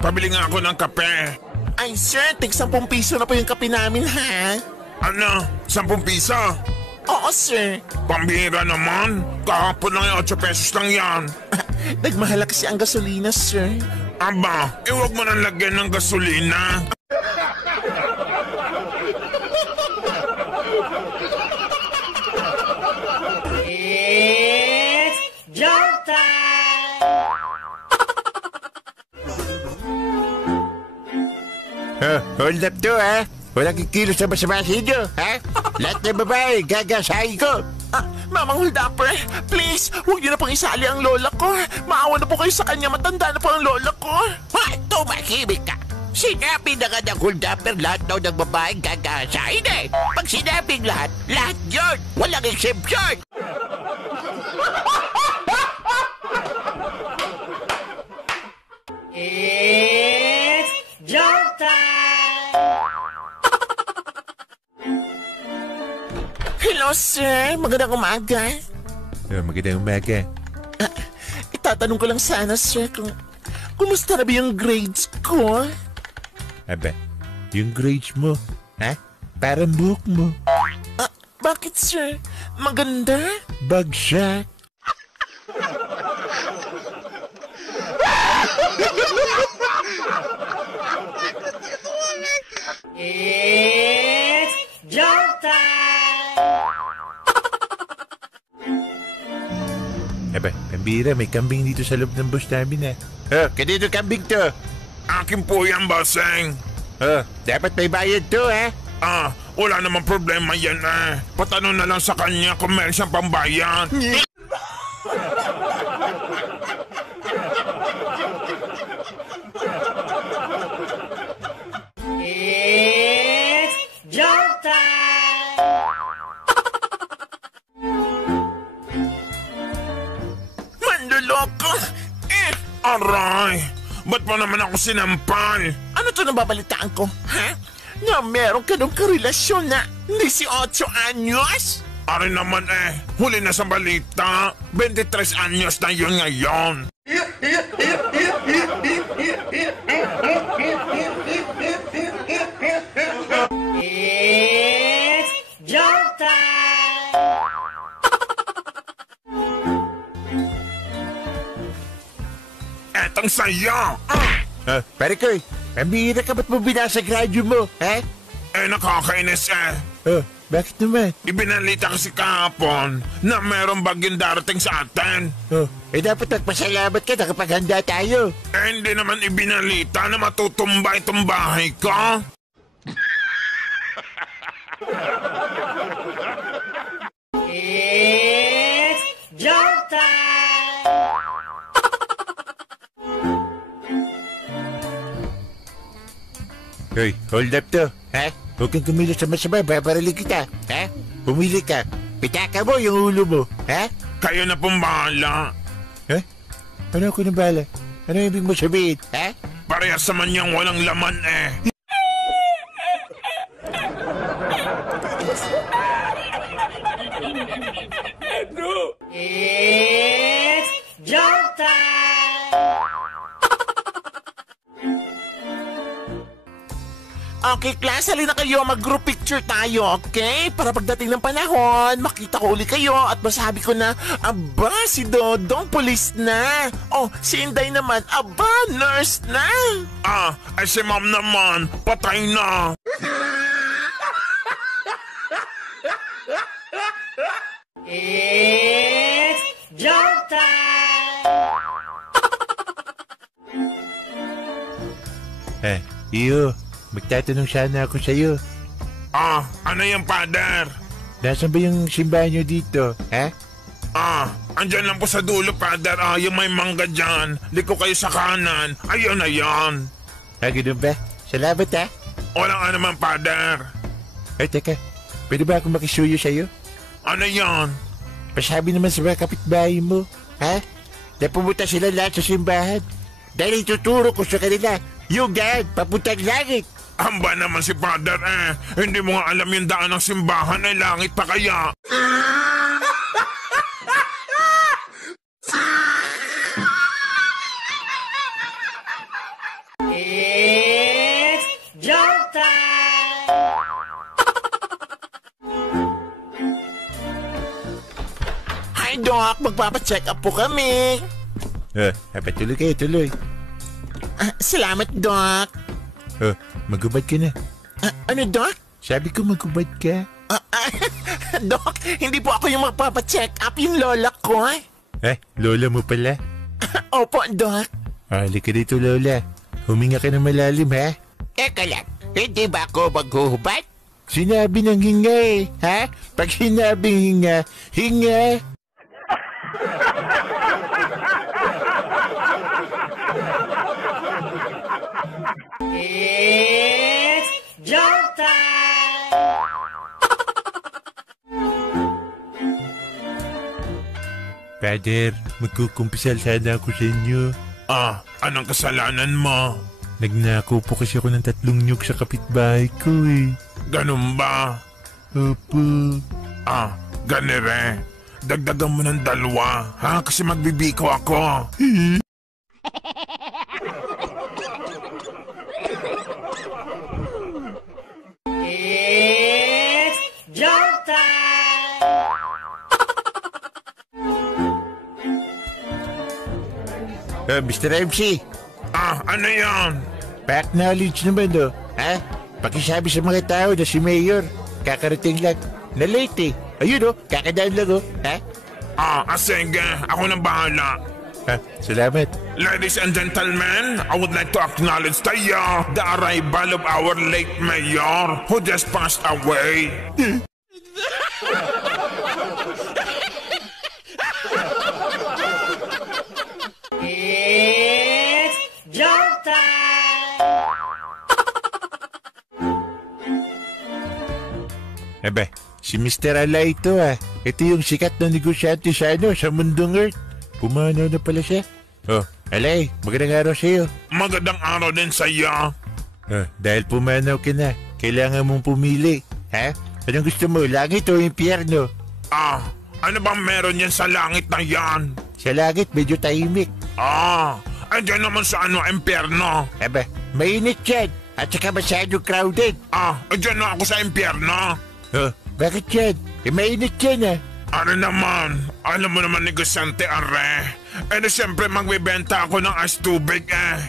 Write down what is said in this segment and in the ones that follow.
pabili nga ako ng kape. Ay sir, tig 10 piso na po yung kape namin ha. Ano? 10 piso? Oo sir. Pambira naman. Kahapon lang yung 8 pesos lang yan. Nagmahala kasi ang gasolina sir. Aba, huwag mo nang lagyan ng gasolina. It's joke time! Hold up to, ha? Walang kikilos na masama sa inyo, ha? Lahat ng babae, gagasahin ko. Mamang Holdapper, please, huwag niyo na pong isali ang lola ko. Maawa na po kayo sa kanya, matanda na po ang lola ko. Ha? Tumahimik ka. Sinabi na nga ng Holdapper, lahat daw ng babae gagasahin eh. Pag sinabing lahat, lahat yun. Walang exception. It's joke time! Hello sir, magandang umaga. Magandang umaga. Itatanong ko lang sana sir kung kumusta na ba yung grades ko? Aba, yung grades mo, ha? Parang buhok mo. Bakit sir? Maganda? Bagsak. It's joke time! Aba, pambira, may kambing dito sa loob ng bus namin, ha? Kanino kambing to? Akin po yan, bossing. Dapat may bayad to, ha? Wala namang problema yan eh. Patanong na lang sa kanya kung meron siyang pambayad. It's joke time! Manloloko! Aray! Ba't mo naman ako sinampal? Ano to nababalitaan ko? Ha? Na meron ka nung karelasyon na 18 anyos? Aray naman eh, huli na sa balita. 23 anyos na yun ngayon. It's joke time! Etong saya! Pare ko, pambira ka, ba't mo binasag radyo mo, ha? Nakakainis eh. Bakit naman? Ibinalita kasi kahapon na merong bagyong darating sa atin. Dapat nagpasalamat ka, nakapaghanda tayo. Hindi naman ibinalita na matutumba itong bahay ko. It's joke time! Hoy, hold up to, ha? Huwag kang kumilos sa masama, babaraling kita, ha? Pumili ka, pitaka mo yung ulo mo, ha? Kayo na pong bahala. Ano ako na bala? Ano ibig mo sabihin, ha? Parehas naman yung walang laman eh. It's joke time! Okay, class, halina kayo, mag-group picture tayo, okay? Para pagdating ng panahon, makita ko uli kayo at masabi ko na, aba, si Dodong, police na. Oh, si Inday naman, aba, nurse na. Ay si ma'am naman, patay na. It's joke time! Iyo, magtatanong sana ako sa'yo. Ano yung father? Nasaan ba yung simbahan nyo dito, ha? Andyan lang po sa dulo, father. Yung may mangga dyan. Liko kayo sa kanan. Ayun na yan. Ganun ba? Salamat, ha? Walang ano man, father. Teka, pwede ba akong makisuyo sa'yo? Ano yan? Pasabi naman sa mga kapitbahay mo, ha? Na pumunta sila lahat sa simbahan. Dahil ituturo ko sa kanila yung daan papuntang langit. Hamba naman si father eh. Hindi mo nga alam yung daan ng simbahan ay langit pa kaya. Hi, Doc. Magpapacheck up po kami. Tuloy kayo, tuloy. Salamat, Doc. Magubad ka na. Ano, Doc? Sabi ko magubad ka. Doc, hindi po ako yung magpapacheck up, yung lola ko. Lola mo pala? Opo, Doc. Halika dito, Lola. Huminga ka na malalim, ha? Teka lang, hindi ba ako maghuhubad? Sinabi ng hinga eh, ha? Pag sinabing hinga, hinga. It's joke time! Father, magkukumpisal sana ako sa inyo. Anong kasalanan mo? Nagnako po kasi ako ng 3 nyug sa kapitbahay ko eh. Ganun ba? Opo. Ganire. Dagdagan mo ng 2, ha? Kasi magbibiko ako. It's joke time! Mr. MC, Ano yan? back knowledge naman oh. Ha? Pakisabi sa mga tao na si Mayor, kakarating lang. Na late eh. Ayun oh, kakadaan lang oh. Ha? Sige. Ako na bahala. Salamat. Ladies and gentlemen, I would like to acknowledge the arrival of our late mayor who just passed away. It's joke time! Si Mr. Ala ito ah. Ito yung sikat na negosyante sa sa mundong Earth. Pumanaw na pala siya. Alay, magandang araw sa iyo. Magandang araw din sa iyo. Dahil pumanaw ka na, kailangan mong pumili. Ha? Anong gusto mo, langit o impyerno? Ano bang meron yan sa langit na yan? Sa langit, medyo tahimik. Andiyan naman sa impyerno. Mainit yan. At saka masyadong crowded. Andiyan na ako sa impyerno. Bakit yan? Mainit yan ah. Ano naman? Alam mo naman negosyante, are. Siyempre magbibenta ako ng ice tubig eh.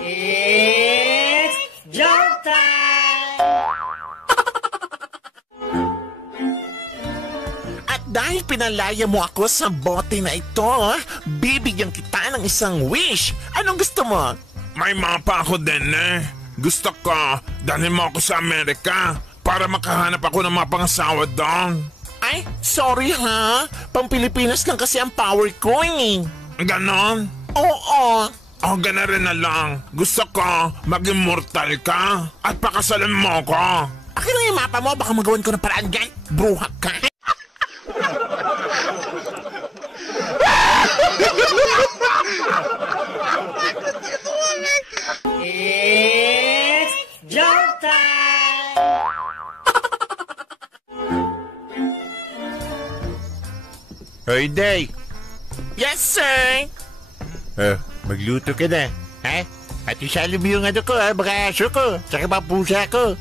It's joke time! At dahil pinalaya mo ako sa bote na ito, bibigyan kita ng isang wish. Anong gusto mo? May mapa ako din eh. Gusto ko, dalhin mo ako sa Amerika para makahanap ako ng mga pangasawa doon. Ay, sorry ha. Pang Pilipinas lang kasi ang power ko eh. Ganon? Oo. Gana rin na lang. Gusto ko maging mortal ka at pakasalan mo ko. Akin lang yung mapa mo, baka magawan ko ng paraan dyan. Bruhak ka. It's joke time! Hoy, Day. Yes, sir. Magluto ka na. Ha? At isali mo yung ko ha, mga aso ko, saka mga pusa ko.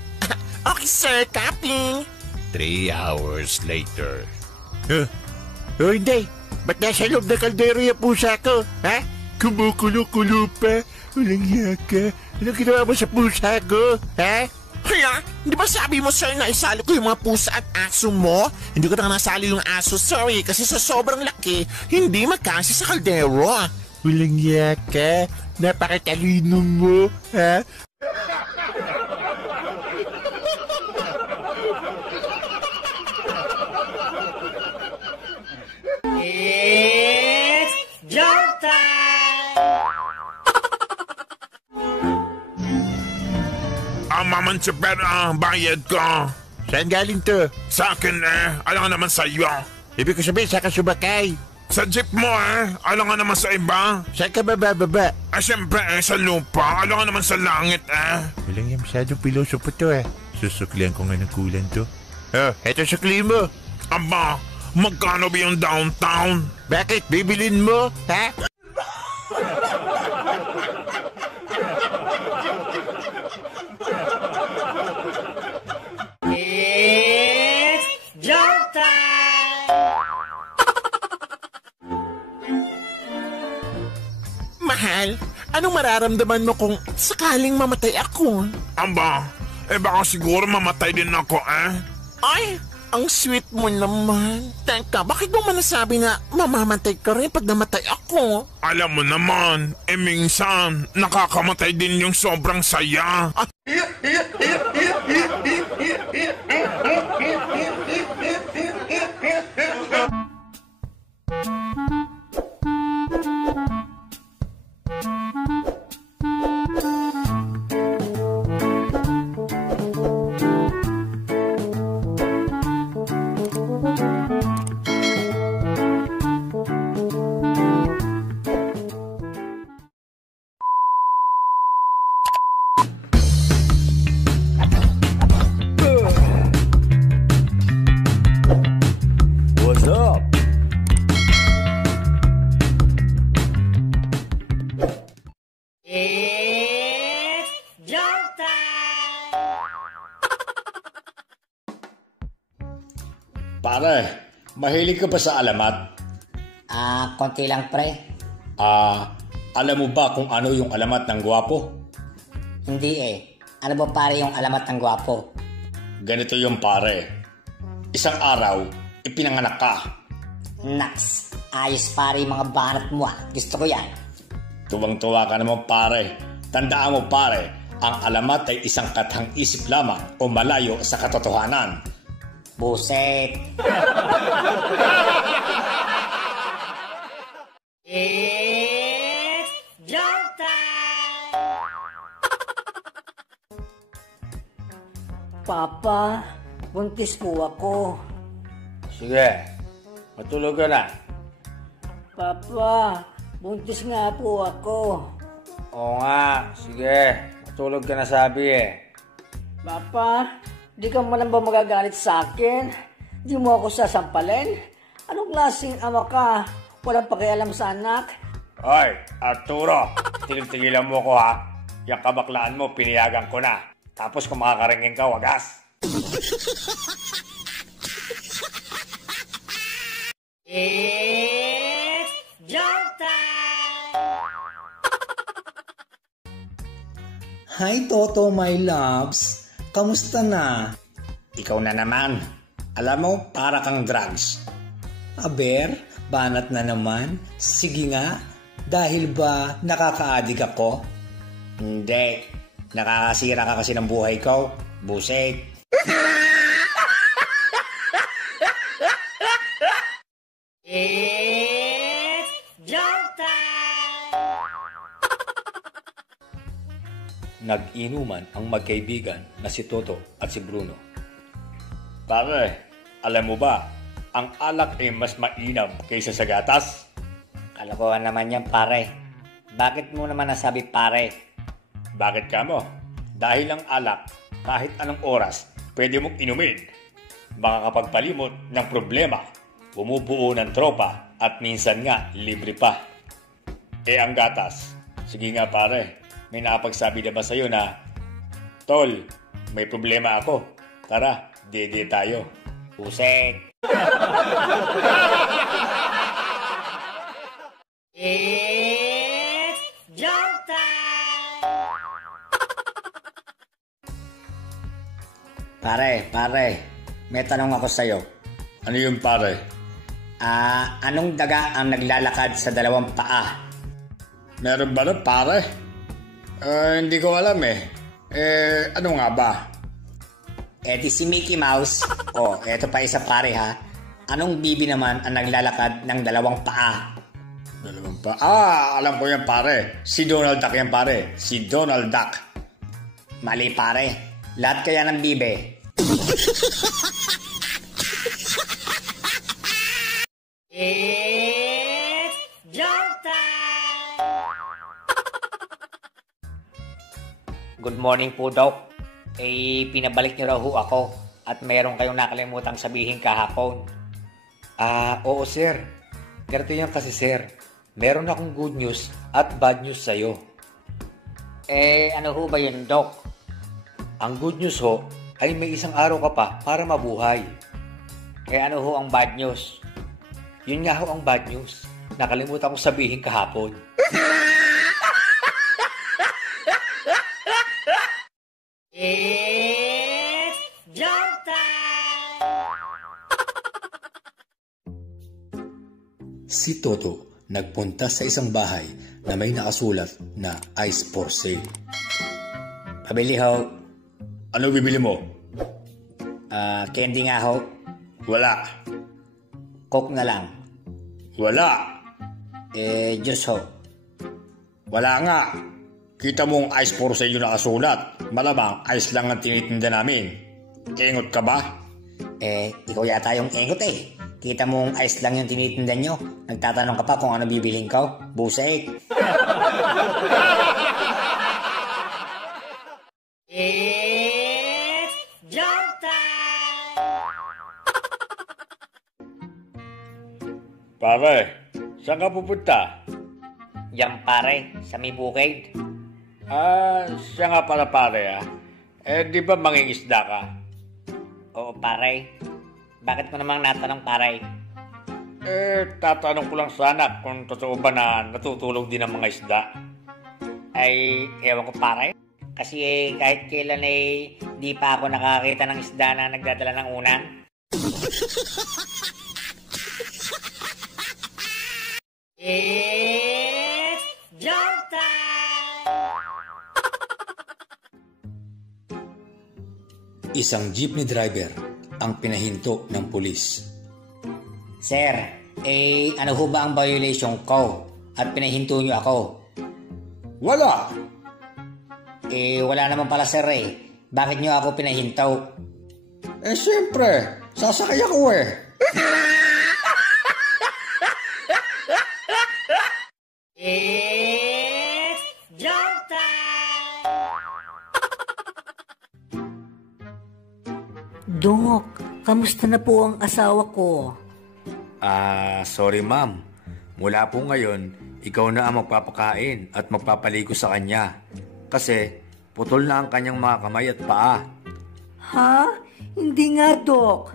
Okay, sir. Copy. 3 hours later. Hoy, Day. Ba't nasa loob na kaldero yung pusa ko? Ha? Kumukulo-kulo pa. Walang yaka. Anong ginawa mo sa pusa ko? Ha? Hala, di ba sabi mo, sir, na isali ko yung mga pusa at aso mo? Hindi ko na nasali yung aso, sorry, kasi sa sobrang laki, hindi magkasya sa kaldero. Walang yaka. Napakatalino mo. Ha? It's joke time! Maman Super, bayad ko. Saan galing to? Sa akin alam nga naman sa iyo. Ibig ko sabihin, saan ka sumakay? Sa jeep mo alam nga naman sa iba. Saan ka bababa? Siyempre sa lupa, alam nga naman sa langit Walang yung masyadong pilosopo to Susuklihan ko nga ng kulan to. Eto sukli mo. Aba, magkano ba yung downtown? Bakit? Bibilin mo? Ha? Anong mararamdaman mo kung sakaling mamatay ako? Aba, baka siguro mamatay din ako Ay, ang sweet mo naman. Teka, bakit mo nasabi na mamamatay ka rin pag namatay ako? Alam mo naman, minsan, nakakamatay din yung sobrang saya. What's up? It's joke time! Pare, mahilig ka ba sa alamat? Konti lang pre. Alam mo ba kung ano yung alamat ng gwapo? Hindi eh. Ano ba pare yung alamat ng gwapo? Ganito yung pare. Isang araw, ipinanganak ka. Naks, ayos pare yung mga banat mo ah. Gusto ko yan. Tuwang-tuwa ka naman pare. Tandaan mo pare, ang alamat ay isang katang isip lamang o malayo sa katotohanan. Buset. It's joke time! Papa, buntis po ako. Sige, matulog ka na. Papa, buntis nga po ako. Oo nga, sige. Matulog ka na sabi Papa, di ka man ba magagalit sa akin? Di mo ako sasampalin? Anong klaseng ama ka? Walang pakialam sa anak? Hoy, Arturo, tigil-tigilan mo ko ha. Yung kabaklaan mo, piniyagan ko na. Tapos kung makakaringin ka, wagas. It's joke time! Hi Toto, my loves. Kamusta na? Ikaw na naman. Alam mo, para kang drugs. Aber, banat na naman. Sige nga, dahil ba nakaka-addict ako? Hindi. Nakakasira ka kasi ng buhay ko. Buset. It's joke time! Nag-inuman ang magkaibigan na si Toto at si Bruno. Pare, alam mo ba, ang alak ay mas mainam kaysa sa gatas? Kalokohan naman yan pare. Bakit mo naman nasabi pare? Bakit ka mo? Dahil ang alak, kahit anong oras, pwede mong inumin. Makakapagpalimot ng problema, bumubuo ng tropa, at minsan nga, libre pa. Ang gatas, sige nga pare, may nakapagsabi na ba sa'yo na, Tol, may problema ako. Tara, dede tayo. Buset. It's joke time! Pare, may tanong ako sa'yo. Ano yung pare? Anong daga ang naglalakad sa dalawang paa? Meron ba na pare? Hindi ko alam ano nga ba? Di si Mickey Mouse. Eto pa isa pare ha. Anong bibi naman ang naglalakad ng dalawang paa? Dalawang pa? Alam ko yan pare. Si Donald Duck yan pare. Si Donald Duck. Mali pare. Lahat kaya ng bibe. It's joke time! Good morning po, Doc. Pinabalik niyo raw ho ako at meron kayong nakalimutang sabihin kahapon. Oo sir. Ganito yan kasi sir. Meron akong good news at bad news sa'yo. Ano ho ba yun, Doc? Ang good news ho ay may isang araw ka pa para mabuhay. Ano ho ang bad news? Yun nga ho ang bad news. Nakalimutan kong sabihin kahapon. It's joke time! Si Toto nagpunta sa isang bahay na may nakasulat na ice for sale. Pabili ho. Ano bibili mo? Candy nga ho. Wala. Coke na lang. Wala. Juice ho. Wala nga. Kita mong ice for sale yung nakasulat. Malamang ice lang ang tinitinda namin. Engot ka ba? Ikaw yata yung engot eh. Kita mong ice lang yung tinitinda nyo. Nagtatanong ka pa kung ano bibiling ko. Busek. It's joke time! Pare, saan ka pupunta? Yan pare, sa may bukid. Siya nga pala pare di ba mangingisda ka? Oo pare. Bakit mo namang natanong pare? Tatanong ko lang sana kung totoo ba na natutulog din ang mga isda. Ay, ewan ko pare. Kasi kahit kailan di pa ako nakakita ng isda na nagdadala ng unan. It's joke time! Isang jeepney driver ang pinahinto ng pulis. Sir, ano ho ba ang violation ko? At pinahinto nyo ako? Wala. Wala naman pala sir Bakit nyo ako pinahinto? Siyempre, sasakay ako It's joke time! Dok, kamusta na po ang asawa ko? Sorry ma'am. Mula po ngayon, ikaw na ang magpapakain at magpapaligo sa kanya. Kasi putol na ang kanyang mga kamay at paa. Ha? Hindi nga, Dok.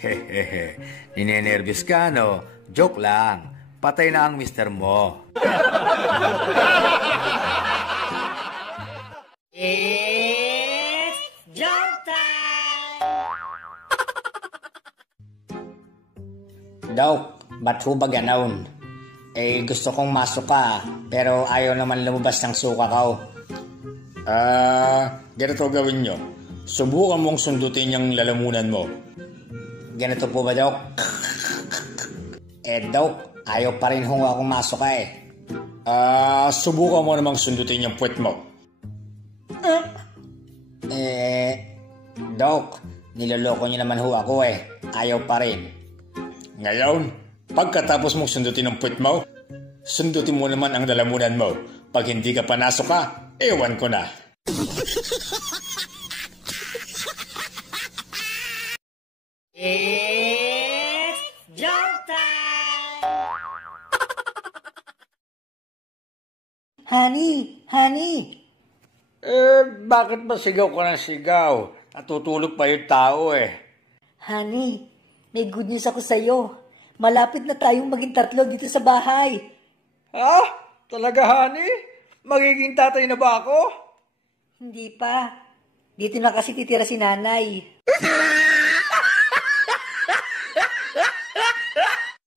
Hehehe, ninenervous ka no? Joke lang. Patay na ang mister mo. It's joke time! Dok, ba't ho ba ganoon? Gusto kong masok ka, pero ayaw naman lumabas ng suka ko. Ganito gawin nyo. Subukan mong sundutin yung lalamunan mo. Ganito po ba, Dok? Dok, ayaw pa rin ho akong masok ka Subukan mo namang sundutin yung puwet mo. Dok, niloloko niyo naman ho ako Ayaw pa rin. Ngayon, pagkatapos mong sundutin ang puwet mo, sundutin mo naman ang lalamunan mo. Pag hindi ka panasok ka, ewan ko na. It's joke time! Honey! Bakit ba sigaw ka ng sigaw? Natutulog pa yung tao Honey, may good news ako sa'yo. Malapit na tayong maging 3 dito sa bahay. Talaga, honey? Magiging tatay na ba ako? Hindi pa. Dito na kasi titira si nanay.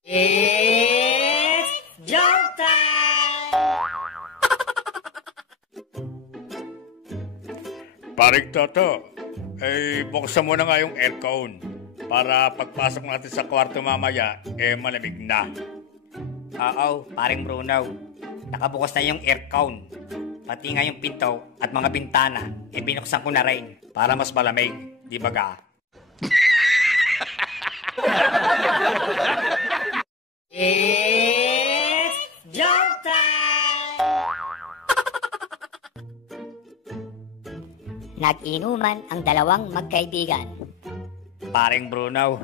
It's joke time! Paring Toto, buksan mo na nga yung aircon para pagpasok natin sa kwarto mamaya, malamig na. Oo, paring Bruno. Nakabukas na yung aircon. Pati nga yung pinto at mga bintana, binuksan ko na rin para mas malamig. Di ba ga? It's joke time! Nag-inuman ang dalawang magkaibigan. Paring Bruno,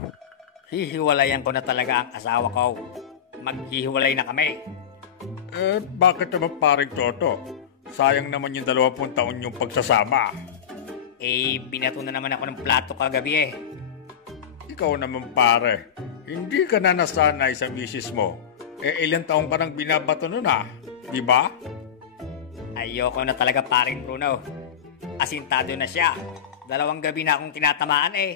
hihiwalayan ko na talaga ang asawa ko. Maghihiwalay na kami. Bakit naman paring Toto? Sayang naman yung 20 taon yung pagsasama. Binato na naman ako ng plato kagabi Ikaw naman pare, hindi ka na nasanay sa misis mo. Ilang taong ka nang binabato nun di ba? Ayoko na talaga paring Bruno. Asintado na siya. 2 gabi na akong tinatamaan eh.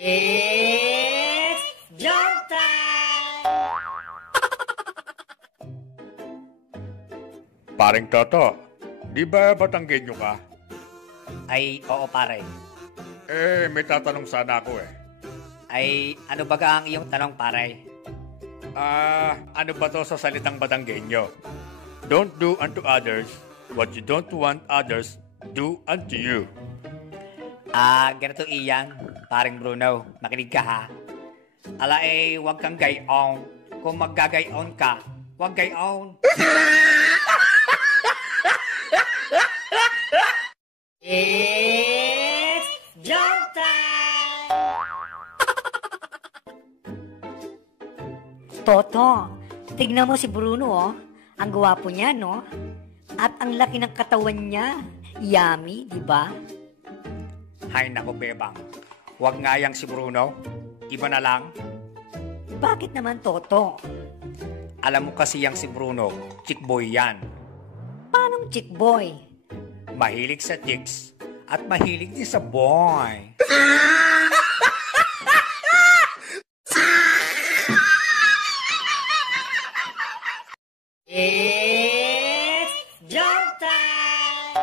It's jump time! Paring Toto, di ba Batanggenyo ka? Ay, oo pare. May tatanong sana ako eh. Ay, ano baga ang iyong tanong pare? Ano ba to sa salitang Batanggenyo? Don't do unto others what you don't want others do unto you. Ganito iyan, paring Bruno. Makinig ka ha. Ala wag kang gayon. Kung maggagayon ka, wag gayon. It's jump time! Toto, tignan mo si Bruno, oh. Ang gwapo niya, no? At ang laki ng katawan niya. Yummy, di ba? Hay nako, Bebang. Wag nga yang si Bruno. Iba na lang. Bakit naman, Toto? Alam mo kasi yang si Bruno, chick boy yan. Paanong chick boy? Mahilig sa chicks at mahilig din sa boy. It's jump time!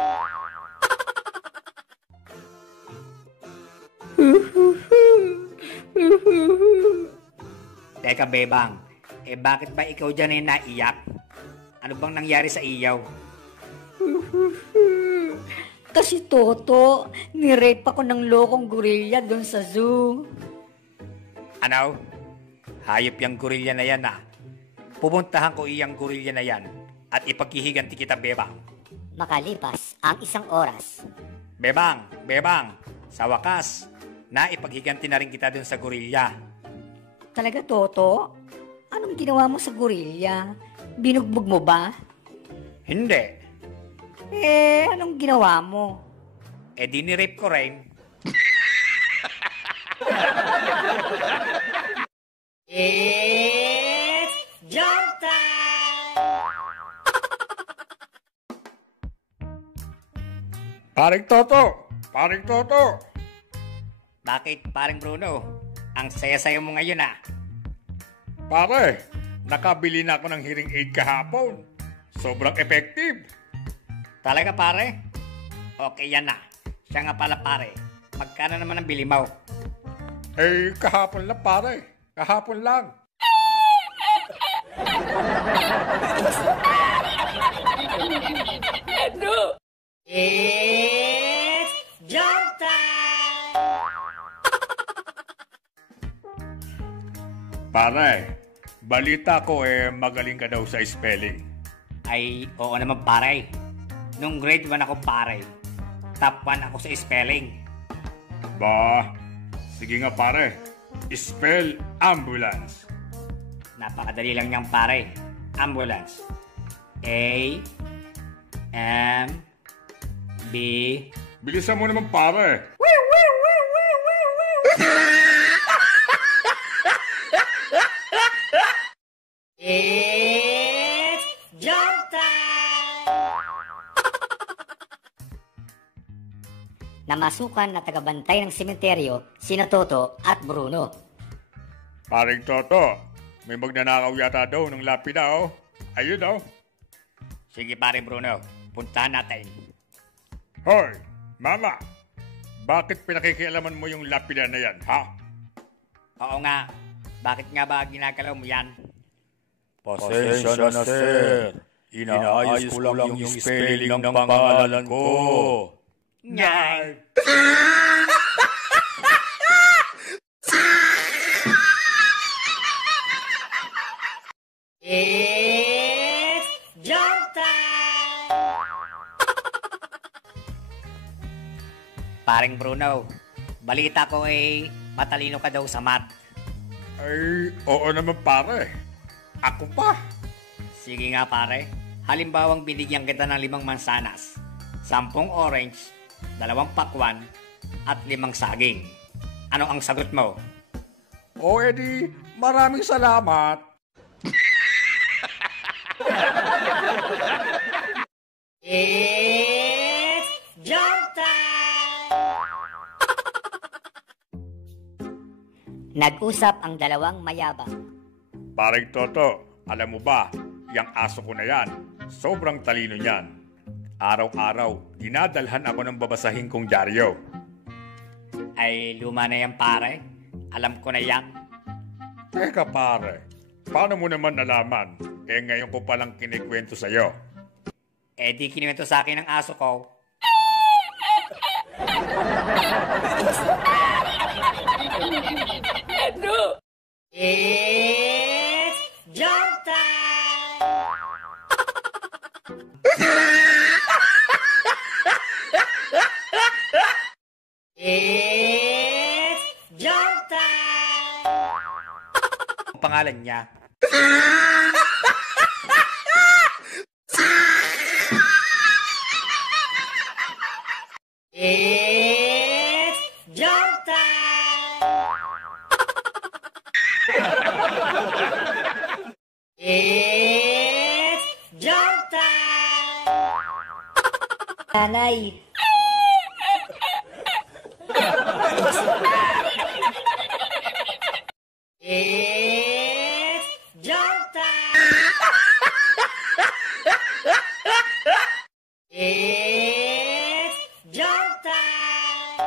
Teka, Bebang. Bakit ba ikaw dyan ay naiyak? Ano bang nangyari sa iyaw? Kasi Toto, nirape ako ng lokong gorilla doon sa zoo. Ano? Hayop yung gorilla na yan Pupuntahan ko iyang gorilla na yan at ipaghihiganti kita, Bebang. Makalipas ang 1 oras. Bebang, sa wakas, naipaghiganti na rin kita dun sa gorilla. Talaga, Toto? Anong ginawa mo sa gorilla? Binugbog mo ba? Hindi. Anong ginawa mo? Dinirape ko rin. It's jump time! Paring Toto! Bakit, paring Bruno? Ang saya-saya mo ngayon Pare, nakabili na ako ng hearing aid kahapon. Sobrang effective. Talaga, pare? Okay yan Siya nga pala, pare. Magkano naman ang bili mo? Kahapon lang, pare. Kahapon lang. It's jump time! Pare, balita ko magaling ka daw sa spelling. Ay, oo naman, pare. Nung grade 1 ako, pare. Top 1 ako sa spelling. Sige nga, pare. Spell ambulance. Napakadali lang niyang, pare. Ambulance. A, M, B. Bilisan mo naman, pare. It's jump time! Namasukan na tagabantay ng sementeryo sina Toto at Bruno. Paring Toto, may magnanakaw yata daw ng lapida, Ayun, Sige, pare Bruno. Puntahan natin. Hoy, Mama! Bakit pinakikialaman mo yung lapida na yan, ha? Oo nga. Bakit nga ba ginagalaw mo yan? Pasensya na, sir. Inaayos ko lang yung spelling ng pangalan ko. Nyay! It's jump time! Paring Bruno, balita ko matalino ka daw sa math. Oo naman, pare. Ako pa. Sige nga, pare. Halimbawang binigyan kita ng 5 mansanas, 10 orange, 2 pakwan, at 5 saging. Ano ang sagot mo? Maraming salamat. It's joke time! Nag-usap ang dalawang mayabang. Paring Toto, alam mo ba, yung aso ko na yan, sobrang talino niyan. Araw-araw, dinadalhan ako ng babasahin kong dyaryo. Ay, luma na yan pare. Alam ko na yan. Teka pare, paano mo naman nalaman? Ngayon ko palang kinikwento sa'yo. Di kinuwento sa akin ng aso ko. It's joke time! It's joke time! Ang pangalan niya. It's joke time! It's joke time! Nanay, It's joke time! It's joke time!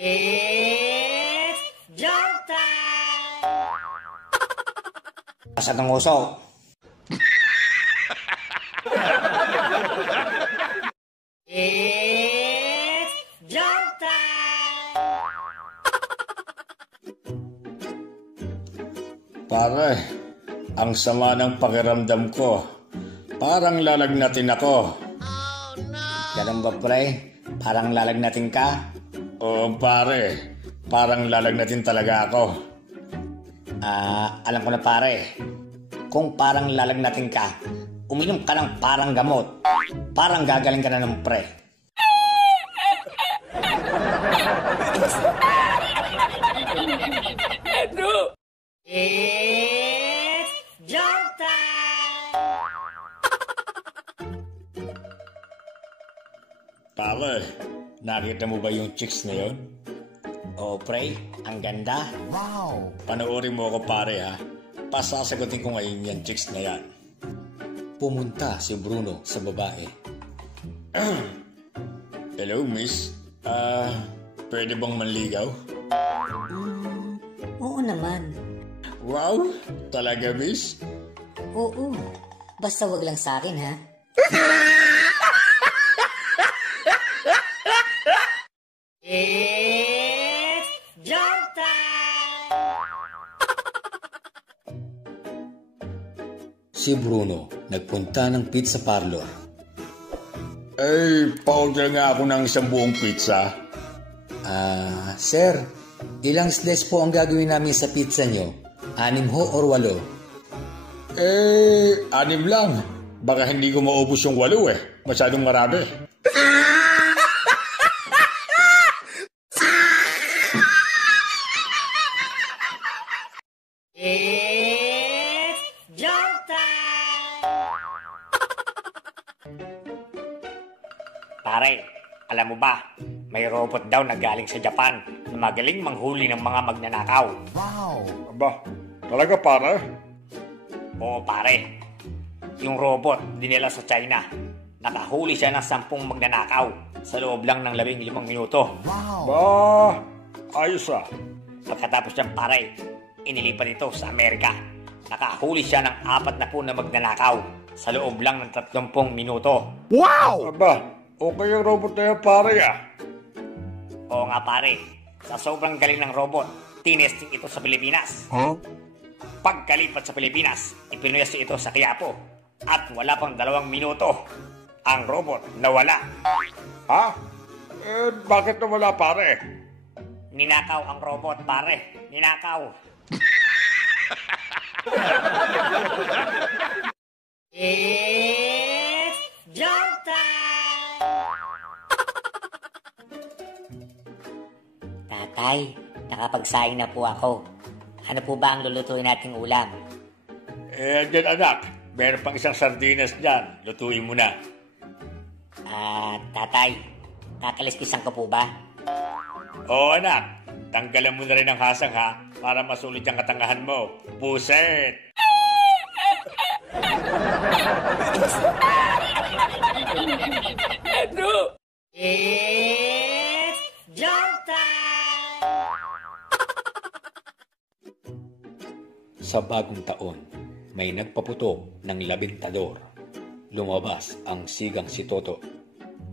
It's joke time! Pasad ng uso. It's joke time! Pare, ang sama ng pakiramdam ko. Parang lalagnatin ako. Ganun ba pre? Parang lalagnatin ka? Oo pare, parang lalagnatin talaga ako. Alam ko na pare. Kung parang lalagnatin ka, uminom ka ng parang gamot. Parang gagaling ka na ng pre. It's joke time! Pare, nakita mo ba yung chicks na yun? Oh pre, ang ganda. Panoorin mo ako pare ha. Pasasagutin ko ngayon yung chicks na yan. Pumunta si Bruno sa babae. Hello miss, pwede bang manligaw? oo naman. Wow, talaga miss? Oo, basta wag lang sa akin ha. It's joke time! Si Bruno nagpunta ng pizza parlor. Pa-order nga ako ng isang buong pizza. Sir, ilang slice po ang gagawin namin sa pizza nyo? 6 ho or 8? 6 lang. Baka hindi ko maubos yung 8 Masyadong marami. It's joke time! Pare, alam mo ba, may robot daw na galing sa Japan na magaling manghuli ng mga magnanakaw. Aba, talaga pare? Oo pare, yung robot dinala sa China. Nakahuli siya ng 10 magnanakaw sa loob lang ng 15 minuto. Ba, ayos ah. Pagkatapos niyan pare, inilipat ito sa Amerika. Nakahuli siya ng 40 na magnanakaw sa loob lang ng 30 minuto. Aba, okay yung robot na yan pare ah. Oo nga pare, sa sobrang galing ng robot, tinesting ito sa Pilipinas. Pagkalipat sa Pilipinas, ipinuyas ito sa Quiapo at wala pang 2 minuto, ang robot nawala. Ha? Bakit nawala pare? Ninakaw ang robot pare, ninakaw. It's joke time! Tay, nakapagsaing na po ako. Ano po ba ang lulutuin nating ulam? Andyan anak, meron pang isang sardinas dyan. Lutuin mo na. Tatay, kakaliskisan ko po ba? Oo anak, tanggalan mo na rin ang hasang ha, para masulit ang katangahan mo. Puset! It's joke time! Sa bagong taon, may nagpaputok ng labintador. Lumabas ang sigang si Toto.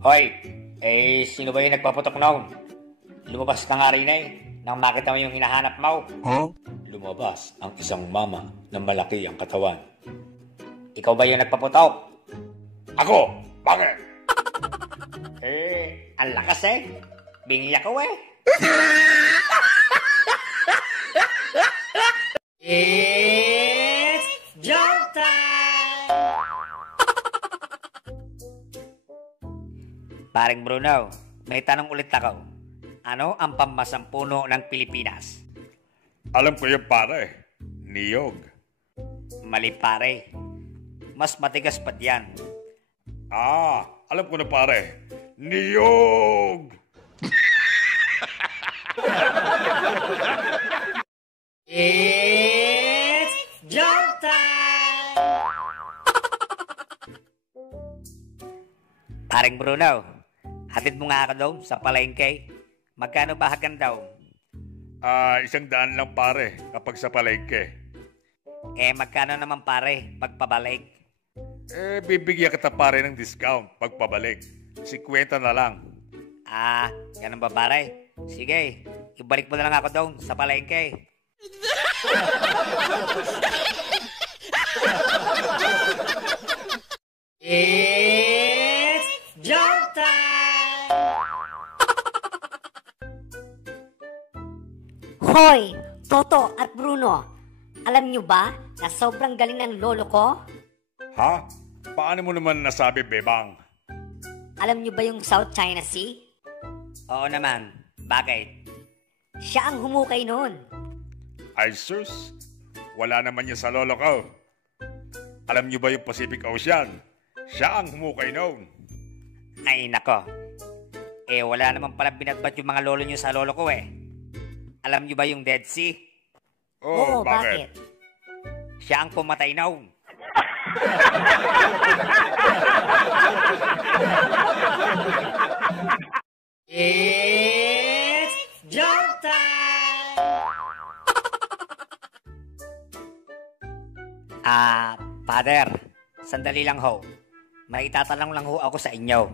Hoy, sino ba yung nagpaputok noon? Lumabas ka nga rin nang makita mo yung hinahanap mo. Lumabas ang isang mama na malaki ang katawan. Ikaw ba yung nagpaputok? Ako? Bakit? Ang lakas Bingi ako It's joke time! Paring Bruno, may tanong ulit ako. Ano ang pambasampuno ng Pilipinas? Alam ko yung pare. Niyog. Mali pare. Mas matigas pa yan. Alam ko na pare. Niyog! It's joke time! Paring Bruno, hatid mo nga ako doon sa palengke. Magkano ba hagan daw? 100 lang pare kapag sa palengke. Magkano naman pare pagpabalik? Bibigyan kita pare ng discount pagpabalik. 50 na lang. Ganun ba pare? Sige, ibalik mo na lang ako doon sa palengke. It's joke time! Hoy, Toto at Bruno, alam nyo ba na sobrang galing ng lolo ko? Ha? Paano mo naman nasabi, Bebang? Alam nyo ba yung South China Sea? Oo naman. Bakit? Siya ang humukay noon. Ay sus, wala naman niya sa lolo ko. Alam niyo ba yung Pacific Ocean? Siya ang humukay noon. Ay nako. Wala naman pala binatbat yung mga lolo nyo sa lolo ko Alam nyo ba yung Dead Sea? Oo, bakit? Siya ang pumatay noon. It's joke time! Father, sandali lang ho. May itatanong lang ho ako sa inyo.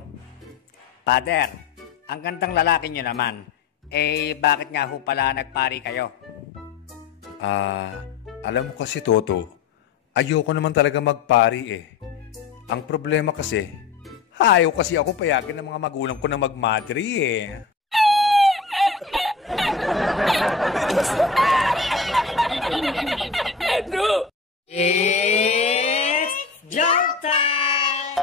Father, ang gandang lalaki nyo naman, bakit nga ho pala nagpari kayo? Alam mo kasi Toto, ayoko naman talaga magpari Ang problema kasi, ayaw kasi ako payagan ng mga magulang ko na magmadri It's joke time!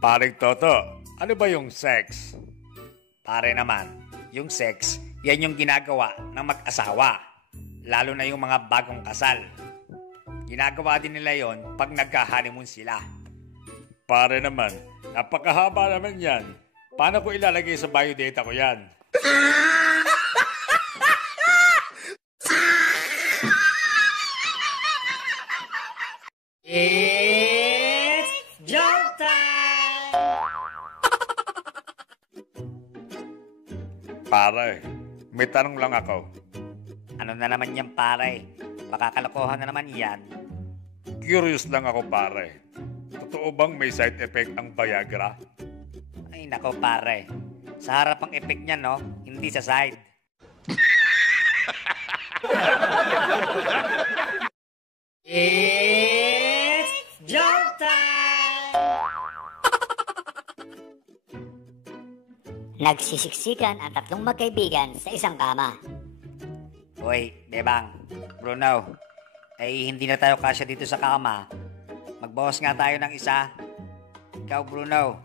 Paring Toto, ano ba yung sex? Pare naman, yung sex, yan yung ginagawa ng mag-asawa. Lalo na yung mga bagong kasal. Ginagawa din nila yon pag nagka-honeymoon sila. Pare naman, napakahaba naman yan. Paano ko ilalagay sa biodata ko yan? It's joke time! Pare, may tanong lang ako. Ano na naman yan pare? Baka kalokohan na naman yan. Curious lang ako pare. Totoo bang may side effect ang Viagra? Ay nako pare. Sa harap ang effect niya no, hindi sa side. It's joke time! Nagsisiksikan ang tatlong magkaibigan sa isang kama. Hoy, Bebang, Bruno, hindi na tayo kasya dito sa kama. Magbawas nga tayo ng isa. Ikaw, Bruno.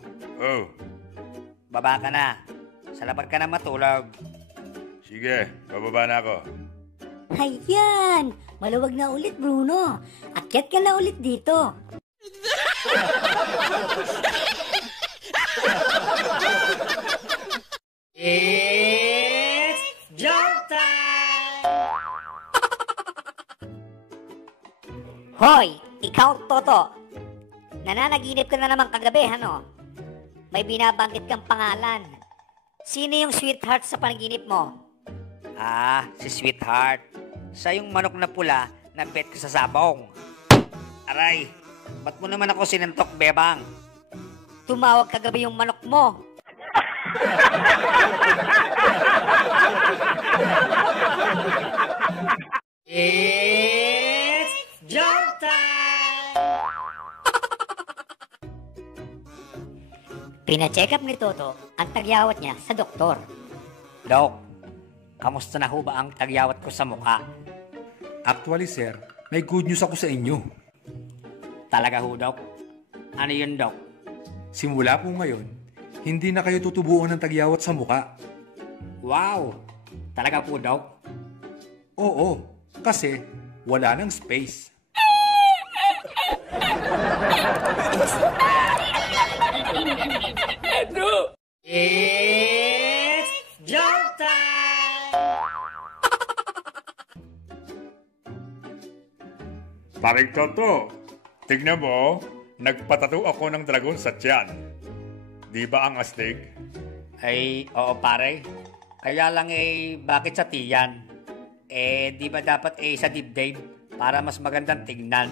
baba ka na. Sa lapag ka na matulog. Sige, bababa na ako. Ayan! Maluwag na ulit, Bruno. Akyat ka na ulit dito. It's jump time! Hoy! Ikaw, Toto! Nananaginip ka na naman kagabi, ano? May binabanggit kang pangalan. Sino yung sweetheart sa panaginip mo? Ah, si Sweetheart. Siya yung manok na pula na bet ko sa sabong. Aray, ba't mo naman ako sinuntok, Bebang? Tumawag kagabi yung manok mo. It's jump time! Pina-check up ni Toto ang tagyawat niya sa doktor. Dok, kamusta na ho ba ang tagyawat ko sa muka? Actually, sir, may good news ako sa inyo. Talaga ho, Dok? Ano yun, Dok? Simula po ngayon, hindi na kayo tutubuan ng tagyawat sa muka. Wow! Talaga po, Dok? Oo, kasi wala nang space. It's jump time! Paring Toto, tignan mo, nagpatato ako ng dragon sa tiyan. Di ba ang astig? Ay, oo pare. Kaya lang bakit sa tiyan? Di ba dapat sa dibdib para mas magandang tignan?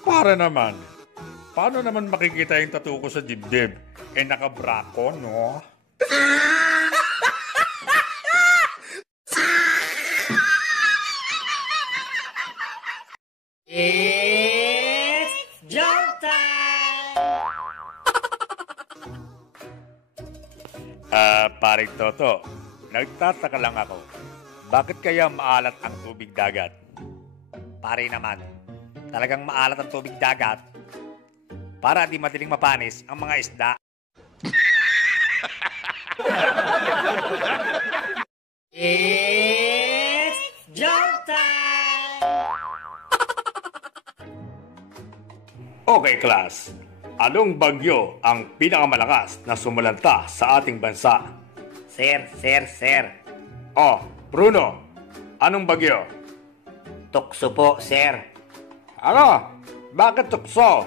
Para naman. Paano naman makikita yung tattoo ko sa dibdib? Nakabrako, no? It's jump time! Paring Toto, nagtataka lang ako. Bakit kaya maalat ang tubig dagat? Pare naman, talagang maalat ang tubig dagat para di madaling mapanis ang mga isda. It's jump time! Okay, class. Anong bagyo ang pinakamalakas na sumalanta sa ating bansa? Sir. Oh, Bruno, anong bagyo? Tukso po, sir. Ano? Bakit tukso?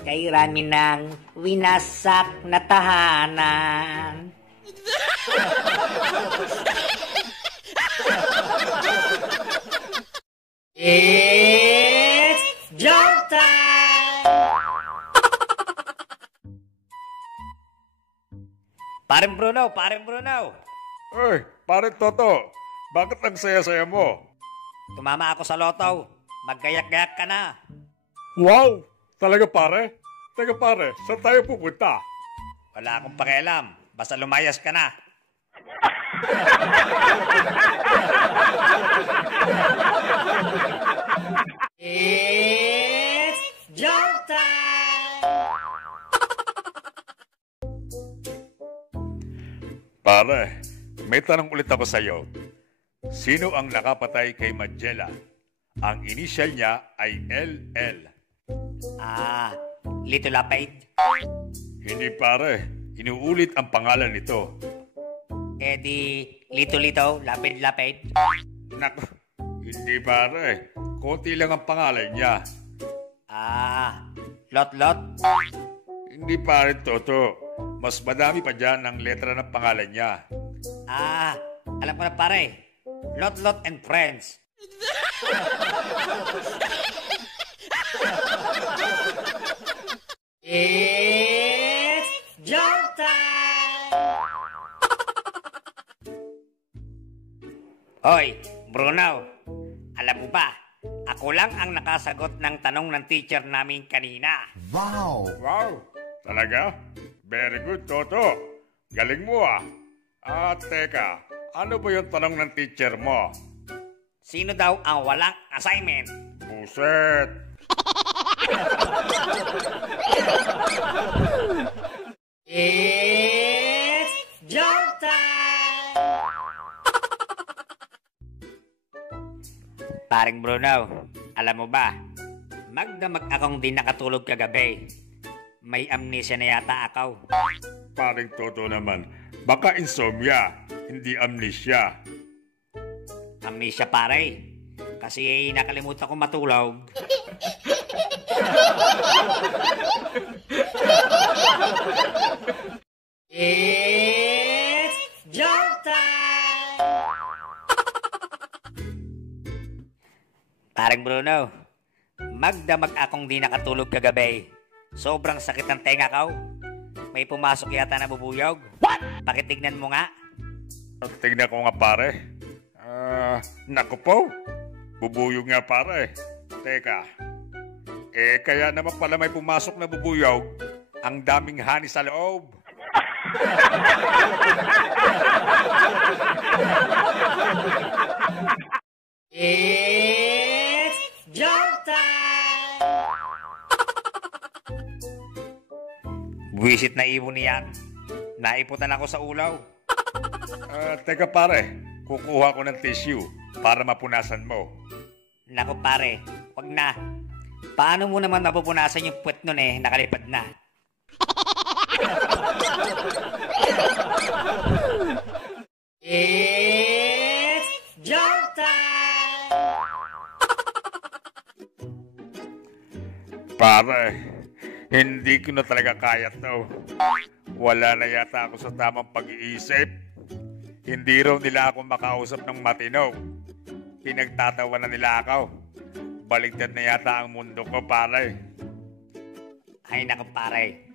Kay rami ng winasak na tahanan. It's jump time! Parang Bruno. Uy, paring Toto, bakit ang saya-saya mo? Tumama ako sa loto. Maggayak-gayak ka na. Wow! Talaga pare? Teka pare, saan tayo pupunta? Wala akong pakialam. Basta lumayas ka na. It's jump time! Pare, may tanong ulit ako sa'yo. Sino ang nakapatay kay Magella? Ang initial niya ay LL. Lito Lapid. Hindi pare, inuulit ang pangalan nito. Di Lito, Lapid. Naku, hindi pare. Konti lang ang pangalan niya. Lot. Hindi pare, Toto. Mas madami pa dyan ang letra ng pangalan niya. Alam ko na pare. Lot and Friends. It's jump time! Hoy, Bruno. Alam mo ba, ako lang ang nakasagot ng tanong ng teacher namin kanina. Wow! Talaga? Very good, Toto. Galing mo ah. Teka, ano ba yung tanong ng teacher mo? Sino daw ang walang assignment? Buset! It's time! Paring Bruno, alam mo ba, magdamag akong di nakatulog kagabi. May amnesia na yata ako. Paring Toto naman, baka insomnia, hindi amnesia. Amnesia pare, kasi nakalimutan ko matulog. It's joke time! Paring Bruno, magdamag akong di nakatulog kagabi. Sobrang sakit ng tenga ko. May pumasok yata na bubuyog. What? Pakitignan mo nga. Tignan ko nga pare. Naku po. Bubuyog nga pare. Teka. Kaya naman pala may pumasok na bubuyog. Ang daming hani sa loob. It's joke time! Buwisit na ibon niyan. Naiputan ako sa ulaw. Teka pare. Kukuha ko ng tissue para mapunasan mo. Naku pare, wag na. Paano mo naman mapupunasan yung puwet nun nakalipad na? It's joke time! Pare, hindi ko na talaga kaya to. Wala na yata ako sa tamang pag-iisip. Hindi raw nila ako makausap ng matino. Pinagtatawa na nila ako. Baligtad na yata ang mundo ko, pare. Ay naku pare,